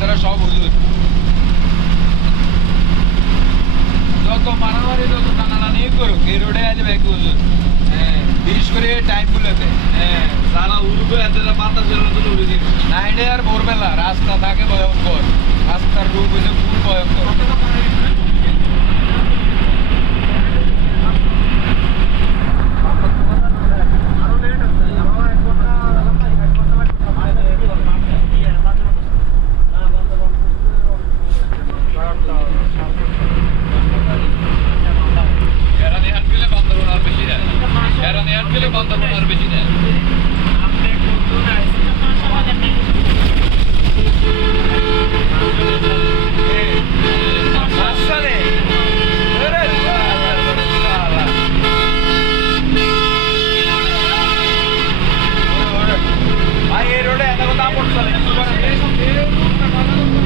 তারা সব হুজুর যত মারামারি যত টানাটানি করুক এই রোডে আজ ব্যাগ হুজুর হ্যাঁ বিশেষ করে টাইম গুলোতে হ্যাঁ সারা উড়বে আর ভোরবেলা, রাস্তা থাকে ভয়ঙ্কর। রাস্তার রূপ হচ্ছে খুব ভয়ঙ্কর। এরানি হাট গেলে বান্দরবন আর বেশি না রাস্তারে আরে শালা। ভাই এই রোডে এত কথা পড়ছে না কিছু করার নেই।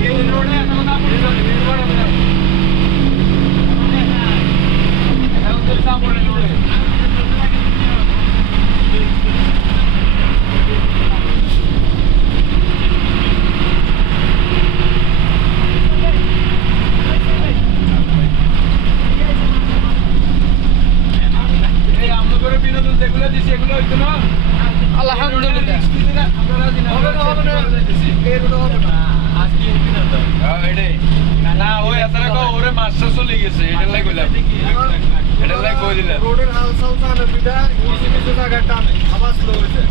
এই রোডে এত কথা পড়ছে না কিছু করার নেই। এখন তো চাপ পড়ে রোডে। এই আমরা করে বিনোদন যেগুলো দিছি এগুলো হইতো না আলহামদুলিল্লাহ। আপনারা দিন হবে না, হবে না। এই রোডে হবে না। হ্যাঁ, এটাই। না ওই এতটা ওরে মাস্টার চলে গেছে। এটা লাই কইলাম। এটা লাই কই দিলাম? রোডের হাল চাল জানে বিদা কিছু কিছু জায়গায় টানে আবার স্লো হয়েছে।